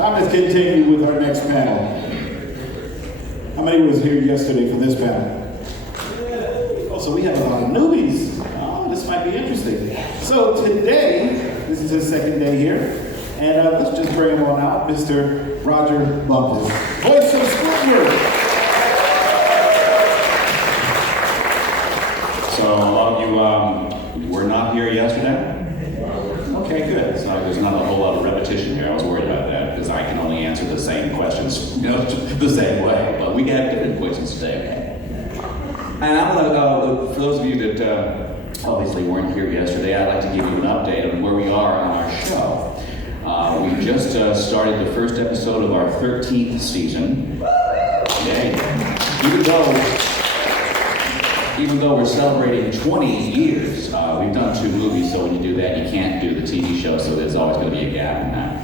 Time to continue with our next panel. How many was here yesterday for this panel? Oh, so we have a lot of newbies. Oh, this might be interesting. So today, this is his second day here, and let's just bring him on out, Mr. Rodger Bumpass, voice of SpongeBob. So a lot of you were not here yesterday? Okay, good. So there's not a whole lot of repetition here. I was worried about that because I can only answer the same questions, the same way. But we got different questions today. And I'm gonna, for those of you that obviously weren't here yesterday, I'd like to give you an update on where we are on our show. We just started the first episode of our 13th season. Yay! Even though we're celebrating 20 years, we've done 2 movies, so when you do that, you can't do the TV show, so there's always going to be a gap in that.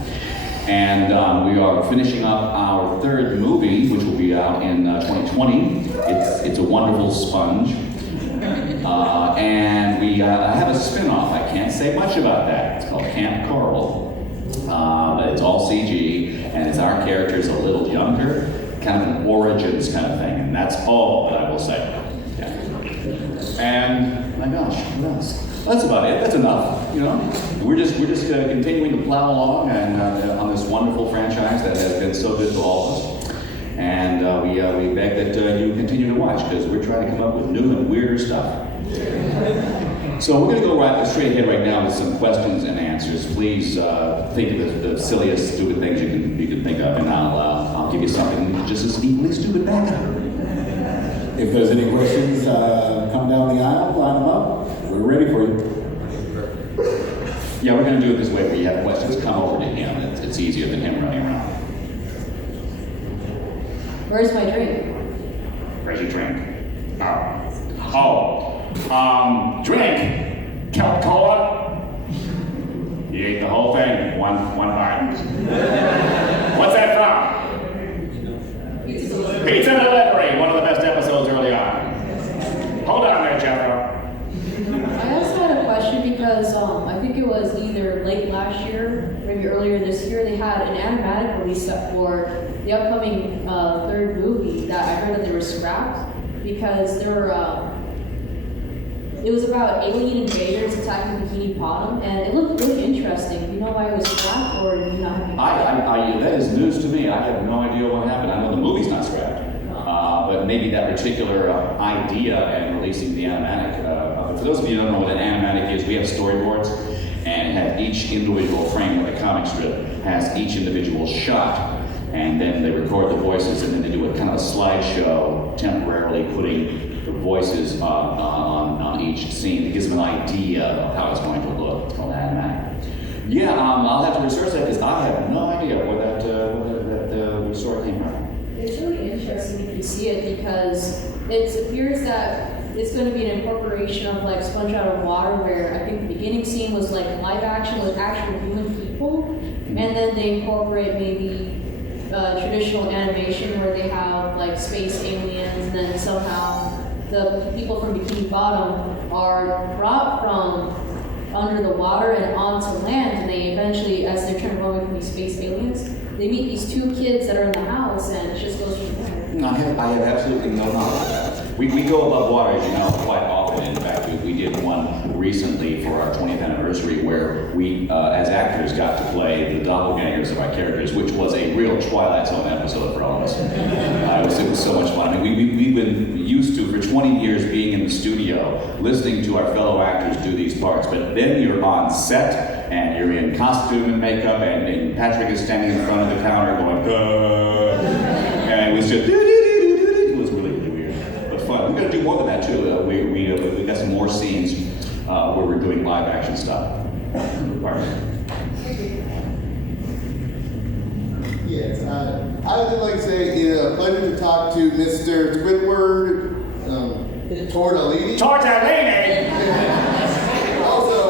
And we are finishing up our 3rd movie, which will be out in 2020. It's a wonderful sponge. And we have a spin-off. I can't say much about that. It's called Camp Coral. But it's all CG, and it's our characters a little younger, kind of an origins kind of thing, and that's all that I will say. And my gosh, what else? That's about it. That's enough. We're just continuing to plow along and on this wonderful franchise that has been so good to all of us. And we beg that you continue to watch because we're trying to come up with new and weirder stuff. So we're going to go straight ahead right now with some questions and answers. Please think of the silliest, stupid things you can think of, and I'll give you something just as equally stupid back. If there's any questions, come down the aisle, line them up. We're ready for you. Yeah, we're going to do it this way. Where you have questions, come over to him. It's easier than him running around. Where's my drink? Where's your drink? Drink. Count cola. You ate the whole thing. One bite. What's that from? Pizza Delivery, one of the best episodes early on. Hold on there, Jethro. I also had a question because I think it was either late last year, maybe earlier this year, they had an animatic release for the upcoming 3rd movie that I heard that they were scrapped because there were, it was about alien invaders attacking Bikini Bottom, and it looked really interesting. Do you know why it was scrapped, or do you not have that is news to me. I have no idea what happened. I know the movie's not scrapped. But maybe that particular idea and releasing the animatic. For those of you who don't know what an animatic is, we have storyboards, and it has each individual frame of the comic strip has each individual shot, and then they record the voices, and then they do a kind of a slideshow, temporarily putting the voices on each scene. It gives them an idea of how it's going to look. It's called animatic. Yeah, I'll have to research that because I have no idea where that story came from. It's really interesting if you see it because it appears that it's going to be an incorporation of like Sponge Out of Water, where I think the beginning scene was like live action with actual human people, and then they incorporate maybe traditional animation where they have like space aliens, and then somehow the people from Bikini Bottom are brought from under the water and onto land, and they eventually, as they're trying to run away from these space aliens, they meet these 2 kids that are in the house, and it just goes from there. I have absolutely no knowledge of that. We go above water, as you know, quite often. In fact, we did one recently for our 20th anniversary where we, as actors, got to play the doppelgangers of our characters, which was a real Twilight Zone episode for all of us. It was so much fun. I mean, we've been used to, for 20 years, being in the studio, listening to our fellow actors do these parts, but then you're on set, and you're in costume and makeup, and Patrick is standing in front of the counter going, and it was just, it was really, really weird, but fun. We're going to do more than that, too. We got some more scenes where we're doing live action stuff. Yes, I would like to say it's a pleasure to talk to Mr. Squidward Tortellini. Also,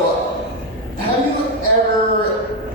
have you ever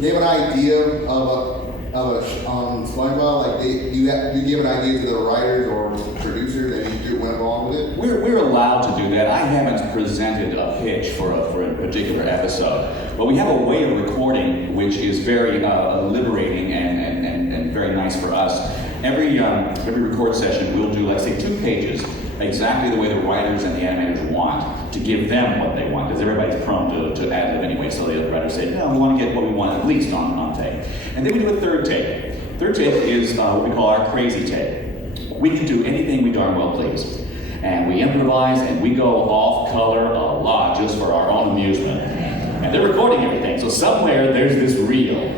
gave an idea of on SpongeBob? Like you give an idea to the writers or producers, and you went along with it? We're allowed to do that. I haven't presented a pitch for a particular episode, but we have a way of recording which is very liberating and very nice for us. Every record session, we'll do, let's say, 2 pages, exactly the way the writers and the animators want, to give them what they want, because everybody's prone to ad-lib anyway, so the writers say, no, we want to get what we want at least on tape. And then we do a third take. Third take is what we call our crazy take. We can do anything we darn well please. And we improvise and we go off color a lot just for our own amusement. And they're recording everything, so somewhere there's this reel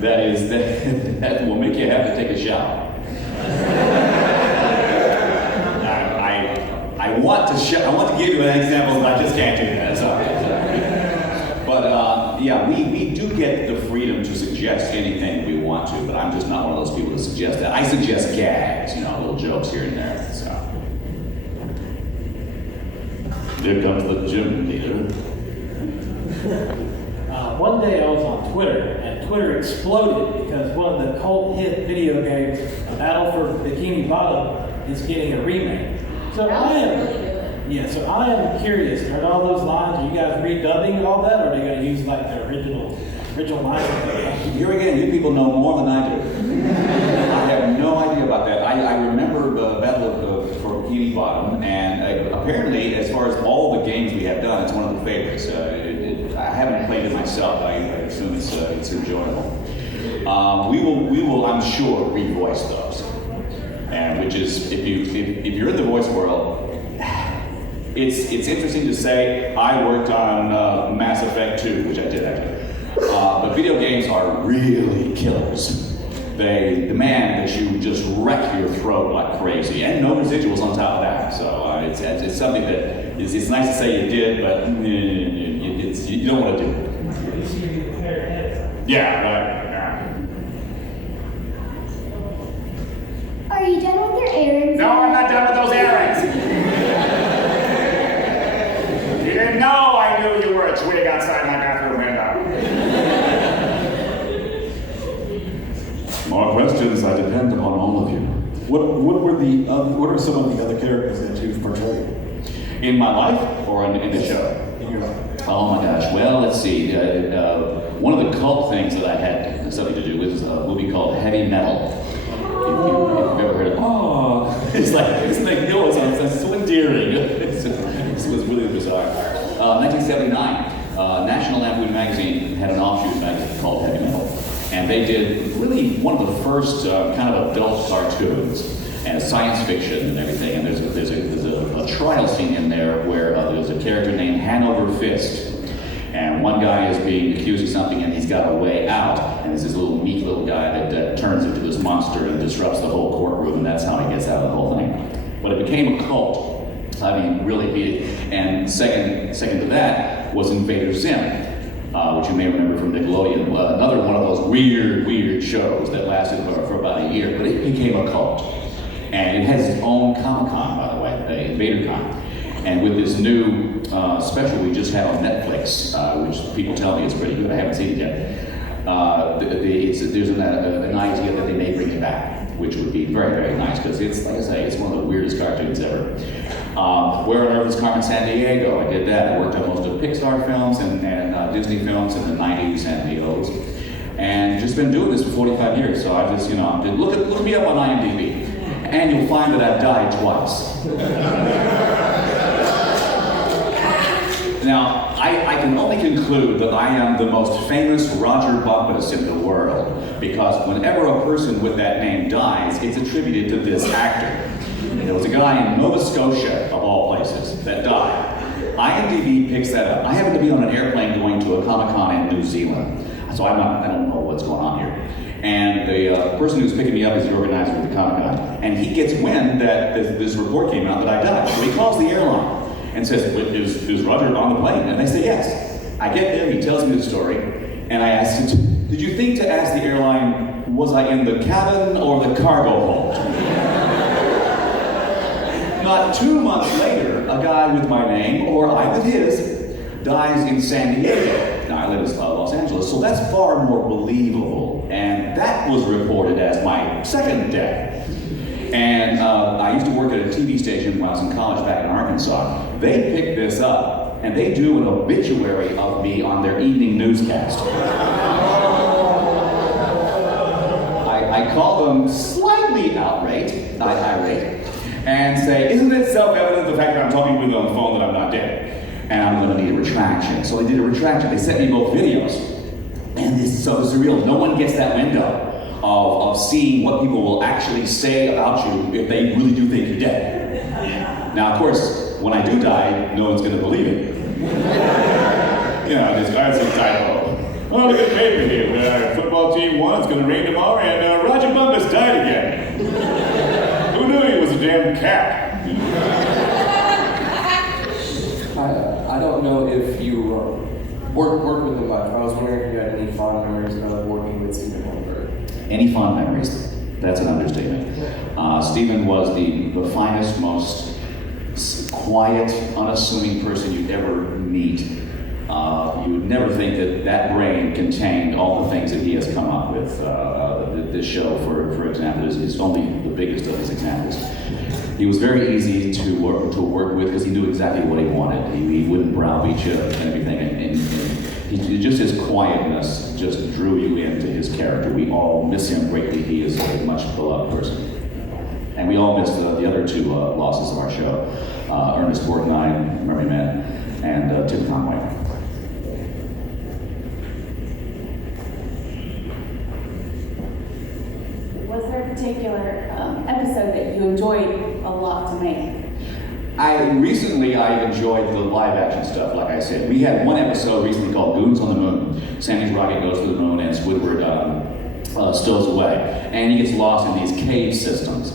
that will make you have to take a shower. I want to give you an example, but I just can't do that. Sorry. But yeah, we do get the freedom to suggest anything we want to, but I'm just not one of those people to suggest that. I suggest gags, little jokes here and there. So. Here comes the gym leader. One day I was on Twitter, and Twitter exploded because one of the cult hit video games, Battle for Bikini Bottom, is getting a remake. So I am curious. Are all those lines? Are you guys redubbing all that, or are they going to use like the original lines? Here again, you people know more than I do. I have no idea about that. I remember the Battle for Bikini Bottom, and apparently, as far as all the games we have done, it's one of the favorites. I haven't played it myself. I assume it's enjoyable. We will, I'm sure, revoice those. And which is, if you're in the voice world, it's interesting to say. I worked on Mass Effect 2, which I did actually. But video games are really killers. They demand that you just wreck your throat like crazy, and no residuals on top of that. So it's something that it's nice to say you did, but you don't want to do it. Yeah, right. Are you done with your errands? No, I'm not done with those errands. You didn't know I knew you were a twig outside my bathroom window. More questions, I depend upon all of you. What are some of the other characters that you've portrayed? In my life or in the show? In your life. Oh my gosh, well, let's see. One of the cult things that I had something to do with is a movie called Heavy Metal. If you've ever heard of it. It's so endearing. This was really bizarre. 1979, National Lampoon magazine had an offshoot magazine called Heavy Metal. And they did really one of the first kind of adult cartoons and science fiction and everything. And there's a trial scene in there where there's a character named Hanover Fist. And one guy is being accused of something and he's got a way out. And there's this little meek little guy that turns into this monster and disrupts the whole courtroom, and that's how he gets out of the whole thing. But it became a cult. I mean, really big. And second to that was Invader Zim, which you may remember from Nickelodeon. Another one of those weird shows that lasted for about a year. But it became a cult. And it has its own Comic-Con, by the way, InvaderCon. And with this new special we just had on Netflix, which people tell me is pretty good, I haven't seen it yet. There's an idea that they may bring it back, which would be very, very nice, because it's, like I say, it's one of the weirdest cartoons ever. Where on Earth is Carmen Sandiego? I did that. I worked on most of Pixar films and Disney films in the 90s and the 00s. And just been doing this for 45 years, so I just, look me up on IMDb, and you'll find that I've died twice. Now, I can only conclude that I am the most famous Rodger Bumpass in the world, because whenever a person with that name dies, it's attributed to this actor. There was a guy in Nova Scotia, of all places, that died. IMDb picks that up. I happen to be on an airplane going to a Comic-Con in New Zealand, so I don't know what's going on here. And the person who's picking me up is the organizer of the Comic-Con, and he gets wind that this report came out that I died. So he calls the airline and says, is Rodger on the plane? And they say yes. I get there, he tells me the story, and I asked him, did you think to ask the airline, was I in the cabin or the cargo hold? Not 2 months later, a guy with my name, or I with his, dies in San Diego. Now, I live in Los Angeles, so that's far more believable. And that was reported as my second death. And I used to work at a TV station when I was in college back in Arkansas. They picked this up, and they do an obituary of me on their evening newscast. I call them slightly irate, and say, isn't it self-evident the fact that I'm talking with you on the phone that I'm not dead? And I'm going to need a retraction. So they did a retraction. They sent me both videos. And this is so surreal. No one gets that window of seeing what people will actually say about you if they really do think you're dead. Now, of course, when I do die, no one's going to believe it. You know, this guy's some typo. Oh, look at the paper here. Football team won. It's going to rain tomorrow. And Rodger Bumpass died again. Who knew he was a damn cat? I don't know if you worked with him much. I was wondering if you had any fond memories of working with Stephen Hillenburg. Any fond memories? That's an understatement. Stephen was the finest, most quiet, unassuming person you'd ever meet. You would never think that that brain contained all the things that he has come up with. This show, for example, is only the biggest of his examples. He was very easy to work with because he knew exactly what he wanted. He wouldn't browbeat you and everything, and just his quietness just drew you into his character. We all miss him greatly. He is a much beloved person. And we all miss the other two losses of our show, Ernest Borgnine, Murray Man, and Tim Conway. Was there a particular episode that you enjoyed a lot to make? Recently I enjoyed the live action stuff, like I said. We had one episode recently called Goons on the Moon. Sandy's rocket goes to the moon and Squidward stows away. And he gets lost in these cave systems.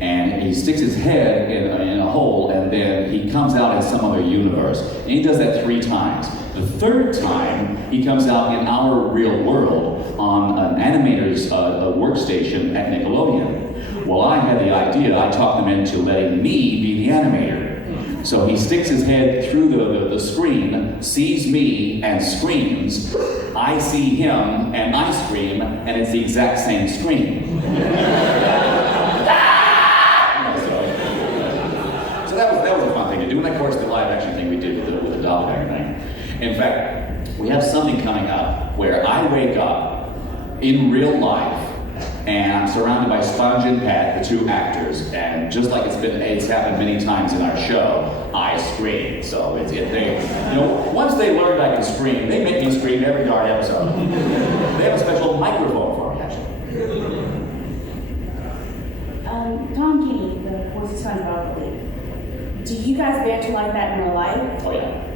And he sticks his head in a hole, and then he comes out in some other universe. And he does that 3 times. The 3rd time, he comes out in our real world on an animator's workstation at Nickelodeon. Well, I had the idea, I talked him into letting me be the animator. So he sticks his head through the screen, sees me, and screams. I see him, and I scream, and it's the exact same scream. So that was a fun thing to do. And of course, the live action thing we did with the doppelganger thing. In fact, we have something coming up where I wake up in real life and I'm surrounded by Sponge and Pat, the 2 actors, and just like it's happened many times in our show, I scream. So once they learned I can scream, they make me scream every darn episode. They have a special microphone for me, actually. Tom Kenny, the voice of SpongeBob, I believe. Do you guys banter like that in real life? Oh yeah.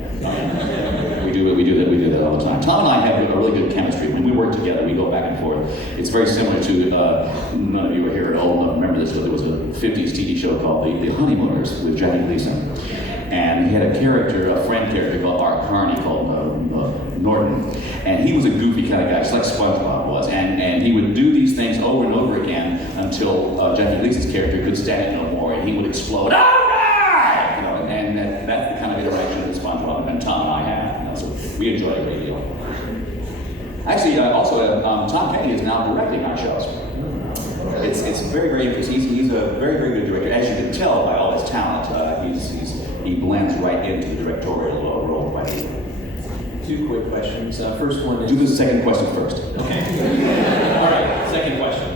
We do that all the time. Tom and I have a really good chemistry. When we work together, we go back and forth. It's very similar to, none of you were here at all, remember this, but there was a 50s TV show called The Honeymooners with Jackie Gleason. And he had a friend character called Art Carney, called Norton. And he was a goofy kind of guy, just like SpongeBob was. And he would do these things over and over again until Jackie Gleason's character could stand it no more, and he would explode. And that's the kind of interaction that SpongeBob and Tom and I have. So we enjoy it a great deal. Actually, also, Tom Kenny is now directing our shows. It's very, very interesting. He's a very, very good director. As you can tell by all his talent, he blends right into the directorial role quite easily. 2 quick questions. First one is... Do the second question first. Okay. All right, second question.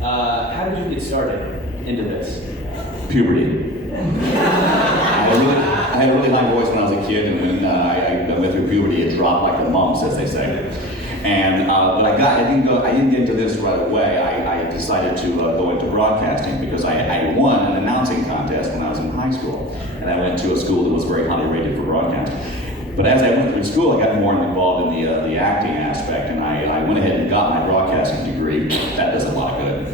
How did you get started into this? Puberty. I had a really high voice when I was a kid, and when I went through puberty, it dropped like the mumps, as they say. And but I didn't get into this right away. I decided to go into broadcasting because I won an announcing contest when I was in high school, and I went to a school that was very highly rated for broadcasting. But as I went through school, I got more involved in the acting aspect, and I went ahead and got my broadcasting degree. That does a lot of good.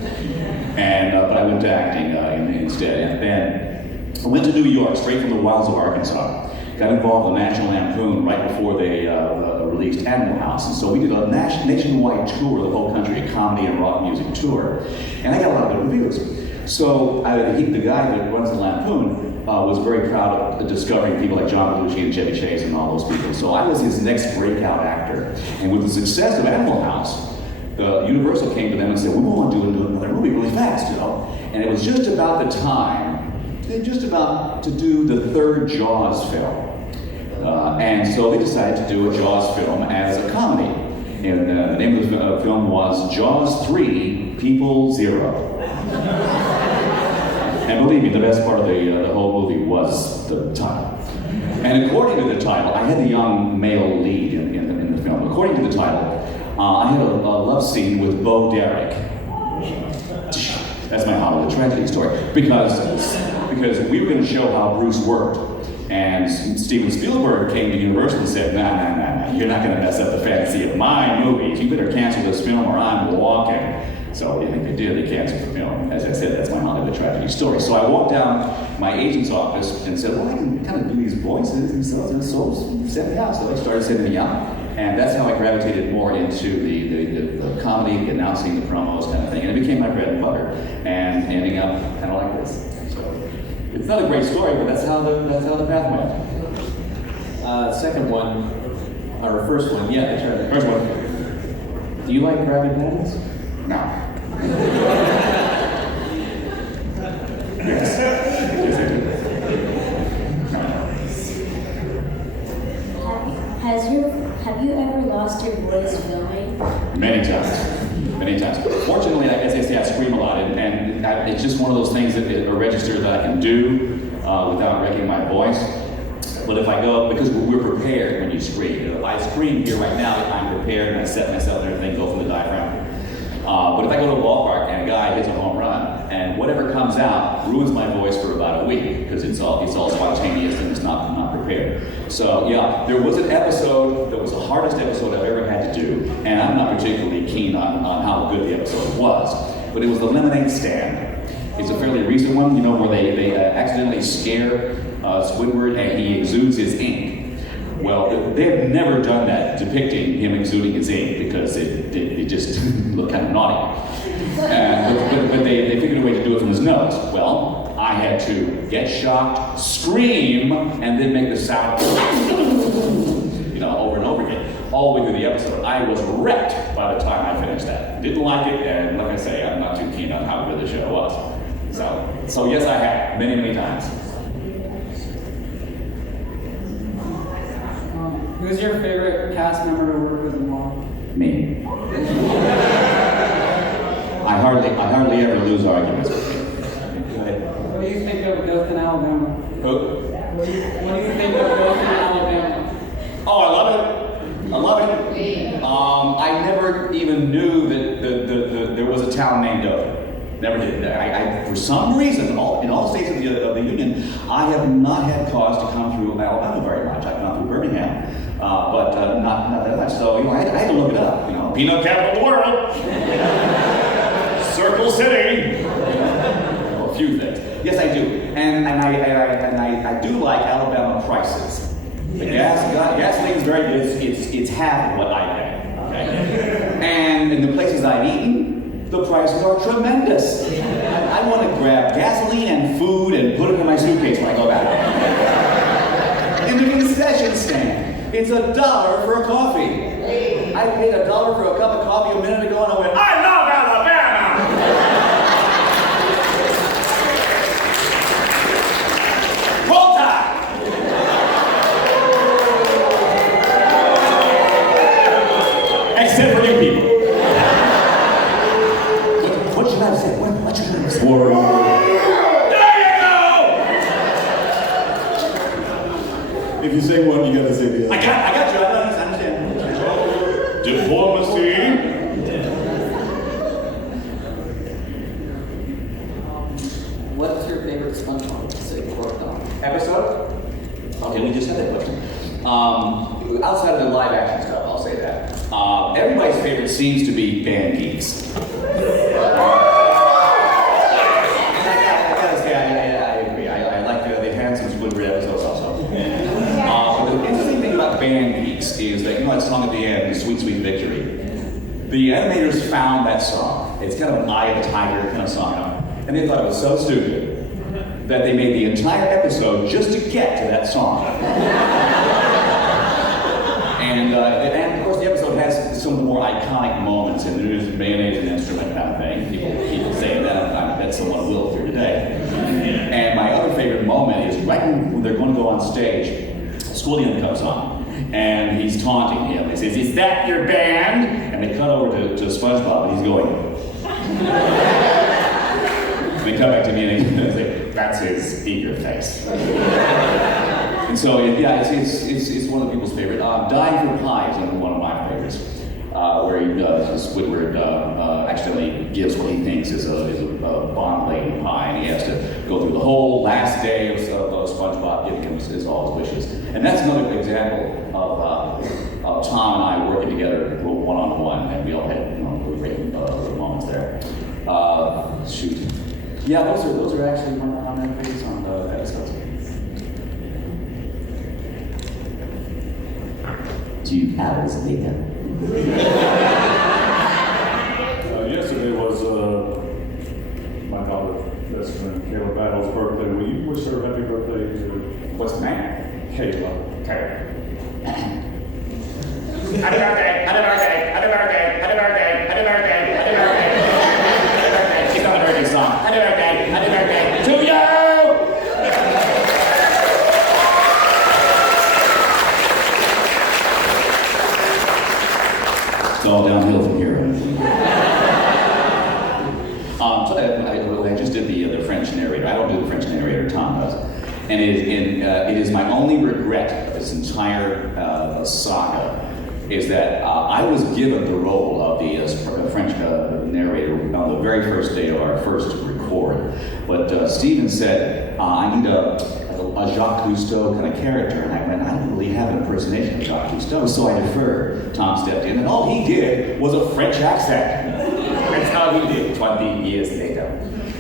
And but I went to acting instead, and then I went to New York, straight from the wilds of Arkansas. Got involved with National Lampoon right before they released Animal House. And so we did a nationwide tour of the whole country, a comedy and rock music tour. And I got a lot of good reviews. So the guy that runs the Lampoon was very proud of discovering people like John Belushi and Chevy Chase and all those people. So I was his next breakout actor. And with the success of Animal House, the Universal came to them and said, we want to do another movie really fast, you know? And it was just about the time, just about to do the third Jaws film. And so they decided to do a Jaws film as a comedy. And the name of the film was Jaws 3, People 0. And believe me, the best part of the whole movie was the title. And according to the title, I had the young male lead in the film. According to the title, I had a love scene with Bo Derek. That's my Hollywood tragedy story. Because we were going to show how Bruce worked. And Steven Spielberg came to Universal and said, nah, you're not going to mess up the fantasy of my movies. You better cancel this film or I'm walking. So what do you think they did? They canceled the film. As I said, that's my Hollywood tragedy story. So I walked down my agent's office and said, well, I can kind of do these voices and so send me out. So I started sending me out. And that's how I gravitated more into the comedy, the announcing, the promos kind of thing. And it became my bread and butter. And ending up kind of like this. It's not a great story, but that's how the path went. Second one, or first one, yeah, that's right. First one. Do you like Krabby Patties? No. Yes. Yes, I do. No. Have you ever lost your voice filming? Many times. Many times. Fortunately, as I say, I scream a lot, and it's just one of those things that a register that I can do without wrecking my voice. But if I go, because we're prepared when you scream. If I scream here right now, I'm prepared and I set myself and everything, go from the diaphragm. But if I go to a ballpark and a guy hits a home run, and whatever comes out ruins my voice for about a week, because it's all spontaneous and it's not prepared. So yeah, there was an episode that was the hardest episode I've ever had to do, and I'm not particularly keen on how good the episode was, but it was the lemonade stand. It's a fairly recent one, you know, where they accidentally scare Squidward and he exudes his ink. Well, they have never done that, depicting him exuding his ink, because it just looked kind of naughty. But they figured a way to do it from his nose. Well, I had to get shocked, scream, and then make the sound, you know, over and over again, all the way through the episode. I was wrecked by the time I finished that. Didn't like it, and like I say, I'm not too keen on how good the show was. So yes, I have, many, many times. Who's your favorite cast member to work with them all? Me. I hardly ever lose arguments with me. Go ahead. What do you think of Ghost in Alabama? Who? What do you think of Ghost in Alabama? Oh, I love it. I love it. I never even knew that there was a town named Dover. Never did. I for some reason, in all states of the Union, I have not had cause to come through Alabama very much. I've gone through Birmingham, but not that much. So I had to look it up. You know, peanut capital of the world, Circle City. Well, a few things. Yes, I do, and I do like Alabama prices. The gasoline is very good. It's half of what I pay. Okay, and in the places I've eaten, the prices are tremendous. I want to grab gasoline and food and put it in my suitcase when I go back. In the concession stand, it's $1 for a coffee. I paid $1 for a cup of coffee a minute ago and I went, I love Alabama! Roll Tide! Except for you people. What should I say? What should I say? There you go! If you say one, you gotta say the other. I got you. I understand. Diplomacy. What's your favorite SpongeBob Episode? Okay, we just had that question. Outside of the live action stuff, I'll say that. Everybody's favorite seems to be Band Geeks. I gotta say, I agree. I like the handsome Squidward episodes also. But the interesting thing about Band Geeks is that, you know that song at the end, Sweet Sweet Victory? The animators found that song. It's kind of an Eye of the Tiger kind of song, and they thought it was so stupid that they made the entire episode just to get to that song. And of course, the episode has some of the more iconic moments, and there's mayonnaise and instrument kind of thing. People keep saying that, and I bet someone will here today. And my other favorite moment is right when they're going to go on stage, Squilliam comes on, and he's taunting him. He says, "Is that your band?" And they cut over to SpongeBob, and he's going. And they come back to me, and they say, "That's his eager face." And so, yeah, it's one of the people's favorite. Dying for Pie is one of my favorites, where Squidward accidentally gives what he thinks is a bomb-laden pie, and he has to go through the whole last day of SpongeBob giving him all his wishes. And that's another example of Tom and I working together one-on-one, and we all had great moments there. Shoot. Yeah, those are actually one of my favorites on the episodes. Two hours later. Yesterday was my daughter's best friend, Kayla Battle's birthday. Will you wish her happy birthday to? What's the name? Kayla. Happy birthday! Happy birthday! Happy birthday! Happy birthday! Happy birthday! Happy birthday! Happy birthday! It's not a birthday song. Happy birthday! Happy birthday to you! It's all downhill from here. I just did the French narrator. I don't do the French narrator, Tom does. And it is my only regret of this entire saga is that I was given the role of the French narrator on the very first day of our first record. But Stephen said, I need a Jacques Cousteau kind of character. And I went, I don't really have an impersonation of Jacques Cousteau. So I deferred. Tom stepped in, and all he did was a French accent. That's how he did 20 years later.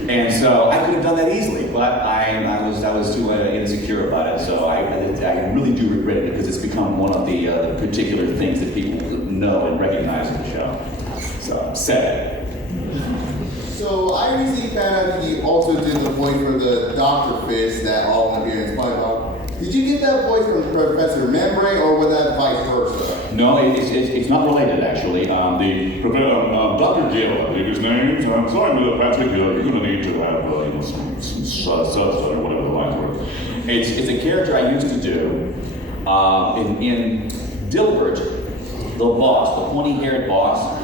And so I could have done that easily, but I was too insecure about it. So I really do regret it because it's become one of the particular things that people know and recognize in the show. So said it. So I recently found out that you also did the voice for the Dr. Fish that all want to be in SpongeBob. Did you get that voice from Professor Membrane, or was that vice versa? No, it's not related actually. Dr. Gill, I believe his name. I'm sorry, Mr. Patrick, you're going to need to have some subs or whatever the lines were. It's a character I used to do in Dilbert, the boss, the pointy-haired boss.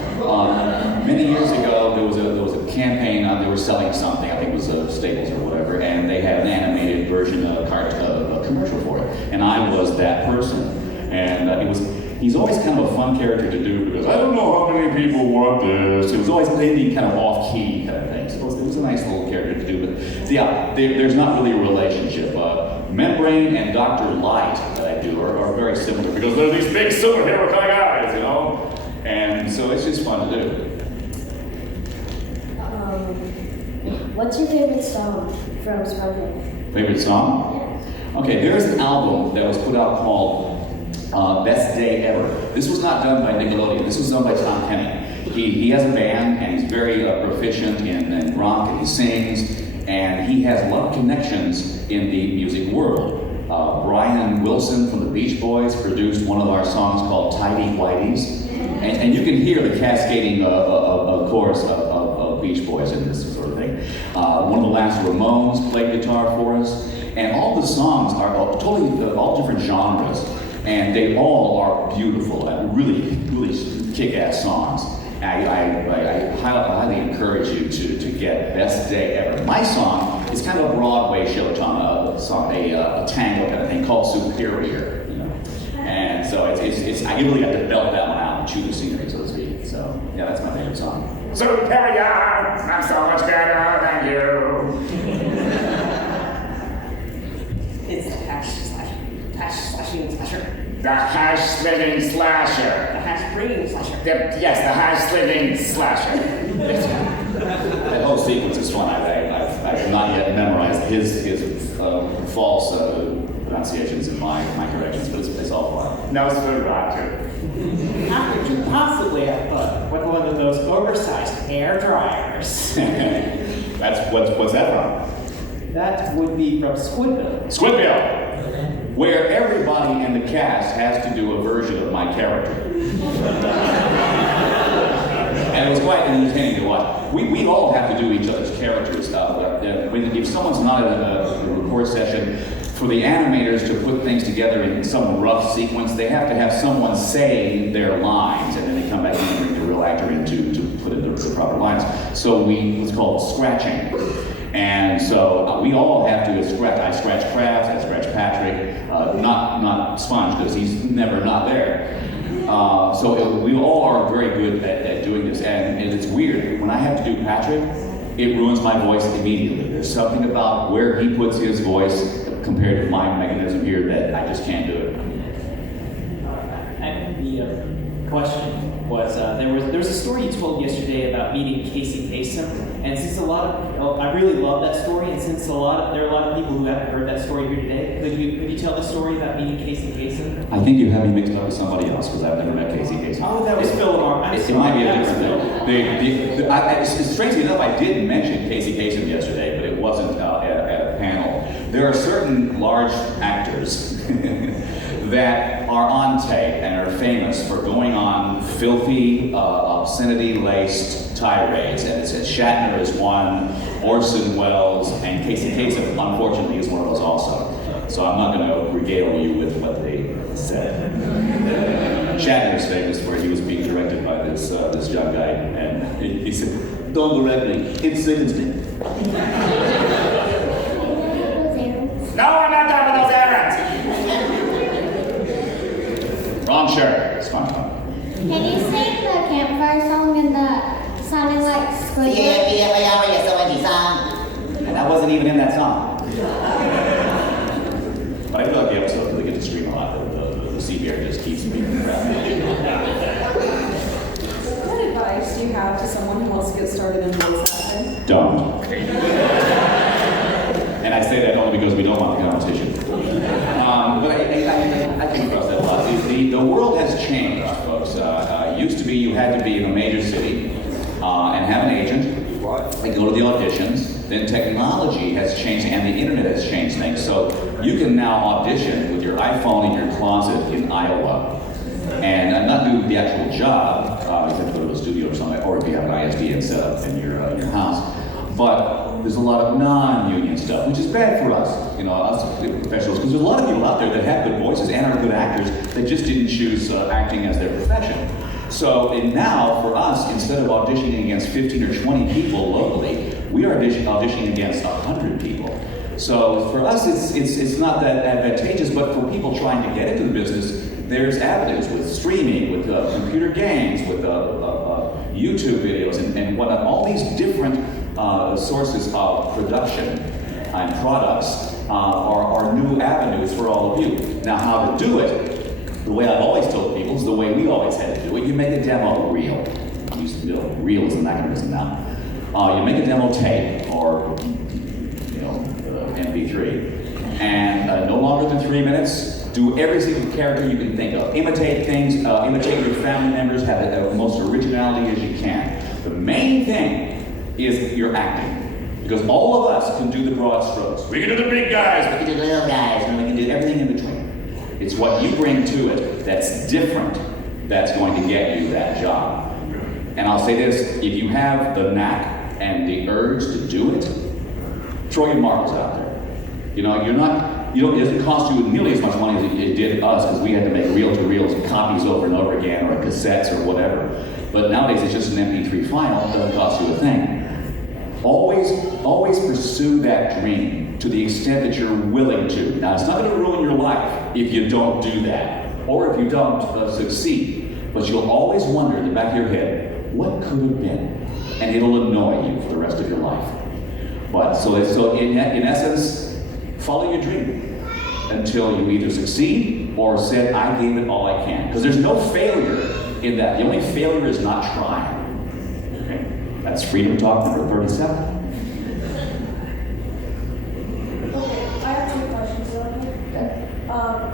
Many years ago, there was a campaign. They were selling something. I think it was Staples or whatever, and they had an animated version of a commercial for it. And I was that person. And he's always kind of a fun character to do because I don't know how many people want this. It was always maybe kind of off-key kind of thing. So it was a nice little character to do. But yeah, there's not really a relationship. Membrane and Dr. Light that I do are very similar because they're these big superhero kind of guys, you know? And so it's just fun to do. What's your favorite song from SpongeBob? Favorite song? Okay, there's an album that was put out called Best Day Ever. This was not done by Nickelodeon. This was done by Tom Kenny. He has a band, and he's very proficient in rock, and he sings, and he has a lot of connections in the music world. Brian Wilson from the Beach Boys produced one of our songs called Tidy Whities. And you can hear the cascading chorus of Beach Boys in this sort of thing. One of the last Ramones played guitar for us. And all the songs are totally all different genres. And they all are beautiful, really, really kick-ass songs. I highly encourage you to get Best Day Ever. My song is kind of a Broadway show song, a tango kind of thing called Superior. You know? And so I really got to belt that one out and chew the scenery, so to speak. So yeah, that's my favorite song. Superior, I'm so much better than you. It's the hash-slashing slasher. The hash-slitting slasher. The hash-bringing slasher. Yes, the hash-slitting slasher. That whole sequence is fun. I've not yet memorized his false pronunciations and my corrections, but it's all fun. No, it's for Rodger. How could you possibly have fun with one of those oversized hair dryers? What's that from? That would be from Squidville. Squidville! where everybody in the cast has to do a version of my character. And it was quite entertaining to watch. We all have to do each other's characters. If someone's not in a record session, for the animators to put things together in some rough sequence, they have to have someone say their lines, and then they come back in and bring the real actor in to put in the proper lines. So it's called scratching. And so we all have to scratch. I scratch Kraft, I scratch Patrick, not Sponge, because he's never not there. So we all are very good at doing this, and it's weird. When I have to do Patrick, it ruins my voice immediately. There's something about where he puts his voice compared to my mechanism here that I just can't do it. And the question was, there was a story you told yesterday about meeting Casey Kasem, and since I really love that story, and since there are a lot of people who haven't heard that story here today, could you tell the story about meeting Casey Kasem? I think you have me mixed up with somebody else, because I've never met Casey Kasem. Oh, that was Phil Lamar. It might be a different thing. Strangely enough, I did mention Casey Kasem yesterday, but it wasn't at a panel. There are certain large actors that are on tape and are famous for going on filthy, obscenity-laced tirades, and it says Shatner is one, Orson Welles, and Casey Kasem, unfortunately, is one of those also. So I'm not going to regale you with what they said. Shatner is famous for he was being directed by this young guy, and he said, "Don't direct me, it's Sickenstein." No, I'm not done with those errands! Wrong shirt. SpongeBob. Can you sing the campfire song and that sounding like Squidward? And that wasn't even in that song. But I feel like the episode really get to scream a lot. The sea bear just keeps me crap. What advice do you have to someone who wants to get started in voice acting? Don't. And I say that only because we don't want the competition. But I came across that a lot. The world has changed, folks. It used to be you had to be in a major city and have an agent and go to the auditions. Then technology has changed and the internet has changed things. So you can now audition with your iPhone in your closet in Iowa and not do the actual job. You have to go to a studio or something, or if you have an ISDN set up in your house. But there's a lot of non-union stuff, which is bad for us, us professionals, because there's a lot of people out there that have good voices and are good actors that just didn't choose acting as their profession. So now, for us, instead of auditioning against 15 or 20 people locally, we are auditioning against 100 people. So for us, it's not that advantageous, but for people trying to get into the business, there's avenues with streaming, with computer games, with YouTube videos, and whatnot. All these different sources of production and products are new avenues for all of you. Now, how to do it, the way I've always told people is the way we always had to do it. You make a demo reel. Reel is an acronym now. You make a demo tape or MP3, and no longer than 3 minutes. Do every single character you can think of. Imitate things. Imitate your family members. Have the most originality as you can. The main thing is your acting. Because all of us can do the broad strokes. We can do the big guys, we can do the little guys, and we can do everything in between. It's what you bring to it that's different that's going to get you that job. And I'll say this, if you have the knack and the urge to do it, throw your marbles out there. It doesn't cost you nearly as much money as it did us, because we had to make reel-to-reels copies over and over again, or cassettes or whatever. But nowadays it's just an MP3 file, it doesn't cost you a thing. Always pursue that dream to the extent that you're willing to. Now, it's not going to ruin your life if you don't do that, or if you don't succeed. But you'll always wonder in the back of your head, what could have been? And it'll annoy you for the rest of your life. But so in essence, follow your dream until you either succeed or said, I gave it all I can. Because there's no failure in that. The only failure is not trying. Okay? That's Freedom Talk number 37. Okay, I have two questions.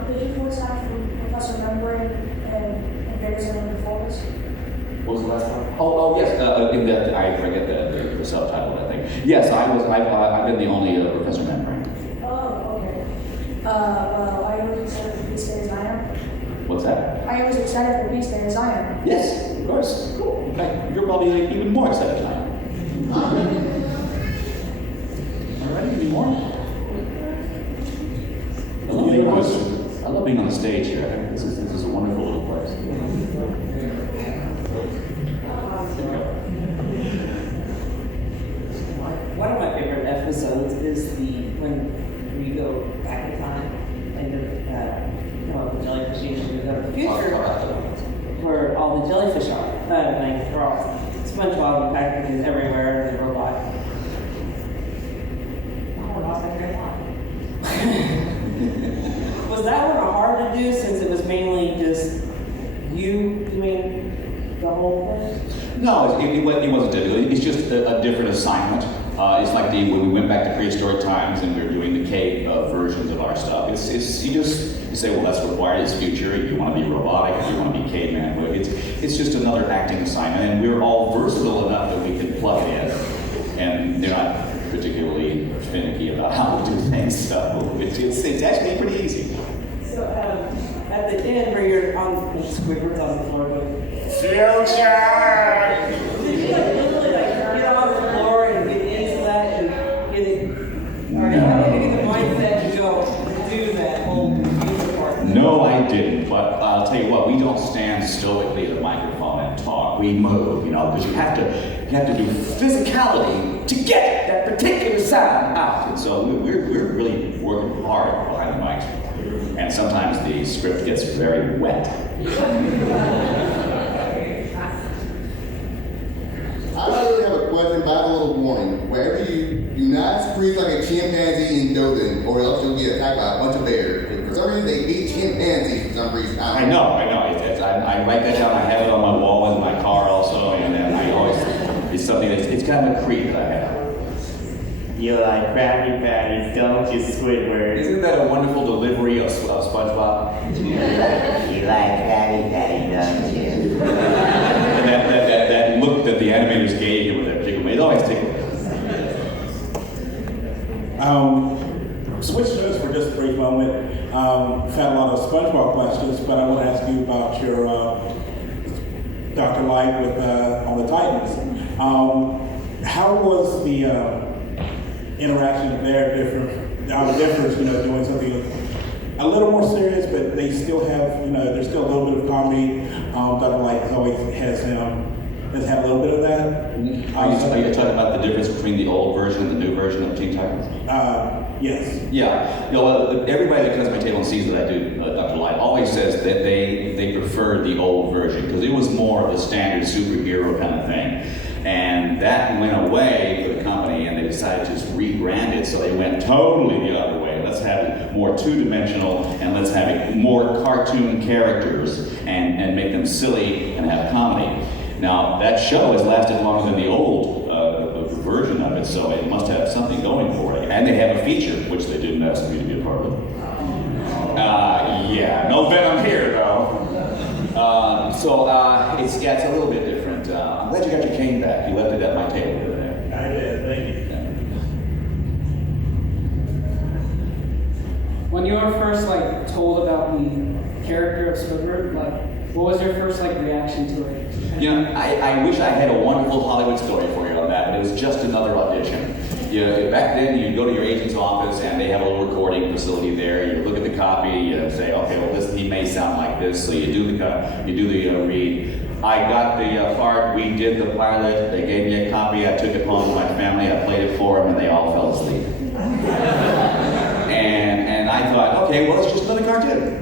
Did you voice act from Professor Membrane and Invaders and Performance? What was the last one? Oh yes. In that, I forget the subtitle of that thing. Yes, I've been the only Professor Membrane. Oh, okay. Well, I only are you as excited for Beast Day as I am? Yes, of course. Cool. In fact, you're probably even more excited than I am. All right, any more? I love being on the stage here. I think this is a wonderful little place. One of my favorite episodes is when we go back in time and come up with jellyfish and we go to the future where all the jellyfish are. Like they're all SpongeBob and Patrick is everywhere and the robot. Was that one hard to do since it was mainly just you doing the whole thing? No, it wasn't difficult. It's just a different assignment. It's like when we went back to prehistoric times and we were doing the cave versions of our stuff. You say, well, that's required. It's future. You want to be robotic. You want to be caveman. It's just another acting assignment, and we're all versatile enough that we can plug it in, and they're not particularly finicky about how to do things. So it's actually pretty easy. So at the end where you're on Squidward's on the floor going, future! Did you literally get on the floor and get into that and get it? Or how did you get the mindset to go do that whole future part? No, I didn't. But I'll tell you what, we don't stand stoically at a microphone and talk. We move, because you have to do physicality to get that particular sound out. And so we're really working hard behind the mics. And sometimes the script gets very wet. I don't really have a question, but I have a little warning. Wherever you do not scream like a chimpanzee in Dothan, or else you'll get attacked by a bunch of bears. For some reason, they hate chimpanzees for some reason. I know. I write that down. I have it on my wall in my car also, and then it's something it's kind of a creed that I have. You like Krabby Patties, don't you, Squidward? Isn't that a wonderful delivery of SpongeBob? You like Krabby Patties, don't you? And that look that the animators gave you with that jiggle, it always tickled. Switch notes for just a brief moment. I've had a lot of SpongeBob questions, but I want to ask you about your Dr. Light with on the Titans. How was the interaction there different? The difference, doing something a little more serious, but they still have, there's still a little bit of comedy. Dr. Light has had a little bit of that. Are you talking about the difference between the old version and the new version of Teen Titans? Yes. Yeah. Everybody that comes to my table and sees that I do Dr. Light always says that they prefer the old version because it was more of a standard superhero kind of thing. And that went away for the company, and they decided to just rebrand it, so they went totally the other way. Let's have it more two-dimensional, and let's have it more cartoon characters, and make them silly and have comedy. Now, that show has lasted longer than the old version of it, so it must have something going for it. And they have a feature, which they didn't ask me to be a part of. Yeah, no venom here, though. It's a little bit different. I'm glad you got your cane back. You left it at my table over there. I did, thank you. When you were first told about the character of Squidward, what was your first reaction to it? I wish I had a wonderful Hollywood story for you on that, but it was just another audition. Back then, you go to your agent's office and they have a little recording facility there. You look at the copy, you say, okay, well, he may sound like this, so you do the read. I got the part, we did the pilot, they gave me a copy, I took it home to my family, I played it for them, and they all fell asleep. and I thought, okay, well, it's just another cartoon.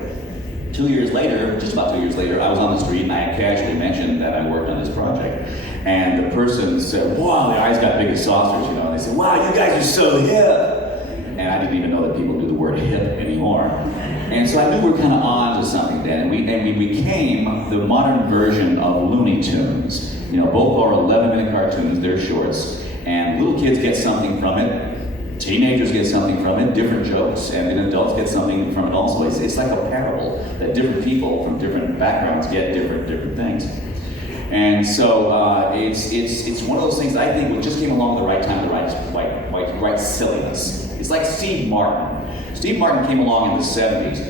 2 years later, just about 2 years later, I was on the street and I had casually mentioned that I worked on this project. And the person said, wow, their eyes got big as saucers, and they said, wow, you guys are so hip. And I didn't even know that people knew the word hip anymore. And so I knew we were kind of on to something then, and we became the modern version of Looney Tunes. Both are 11-minute cartoons, they're shorts, and little kids get something from it. Teenagers get something from it, different jokes, and then adults get something from it also. It's like a parable that different people from different backgrounds get different things. And so it's one of those things that I think we just came along at the right time, the right silliness. It's like Steve Martin. Steve Martin came along in the 70s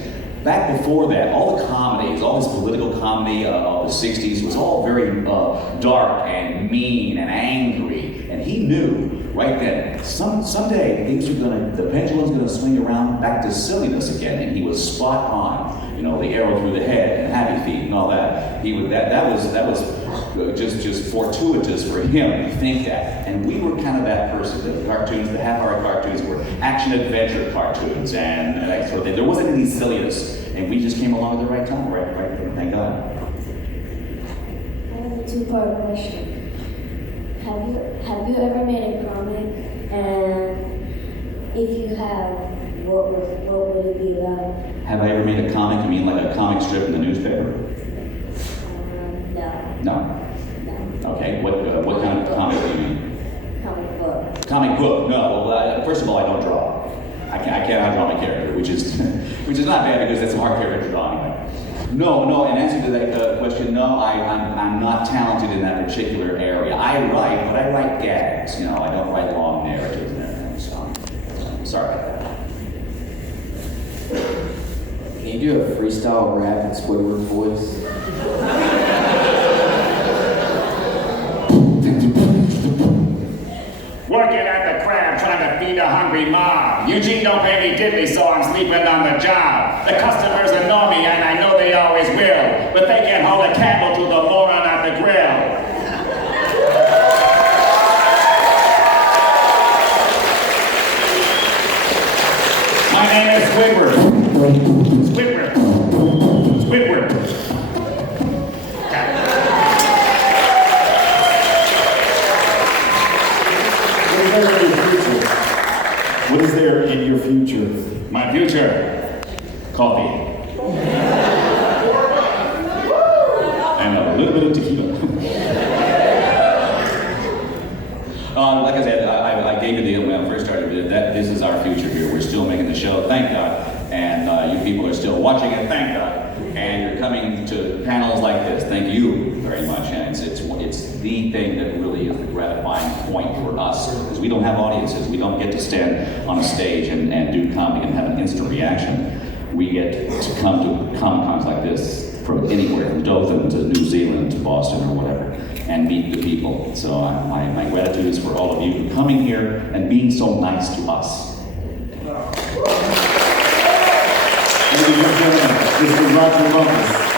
back before that, all the comedies, all this political comedy of the 60s was all very dark and mean and angry. And he knew right then, someday the pendulum's gonna swing around back to silliness again, and he was spot on. You know, the arrow through the head and happy feet and all that. That was just fortuitous for him to think that. And we were kind of that person. The cartoons, the half-hour cartoons were action-adventure cartoons, and that sort of thing. There wasn't any silliness, and we just came along at the right time, right? Thank God. I have a two-part question. Have you ever made a comic? And if you have, what would it be about? Have I ever made a comic? You mean like a comic strip in the newspaper? No. No. Okay. What kind of comic do you mean? Comic book. Comic book? No. Well, first of all, I don't draw. I cannot draw my character, which is not bad because that's a hard character to draw anyway. No. In answer to that question, no. I'm not talented in that particular area. I write, but I write gags. You know, I don't write long narratives and everything. So, sorry about that. Can you do a freestyle rap in Squidward's voice? Working at the crab trying to feed a hungry mob. Eugene don't pay me diddly, so I'm sleeping on the job. The customers annoy me and I know they always will, but they can't hold a candle to the moron at the grill. My name is Squidward. Squidward. What is there in your future? My future? Coffee. And a little bit of tequila. Like I said, I gave you the deal when I first started that this is our future here. We're still making the show, thank God. And you people are still watching it, thank God. And you're coming to panels like this, thank you very much. And it's the thing that really is the gratifying point for us, because we don't have audiences. We don't get to stand on a stage and do comedy and have an instant reaction. We get to come to Comic-Cons like this from anywhere, from Dothan to New Zealand to Boston or whatever, and meet the people. So my gratitude is for all of you for coming here and being so nice to us. Ladies and gentlemen, this is Rodger Bumpass.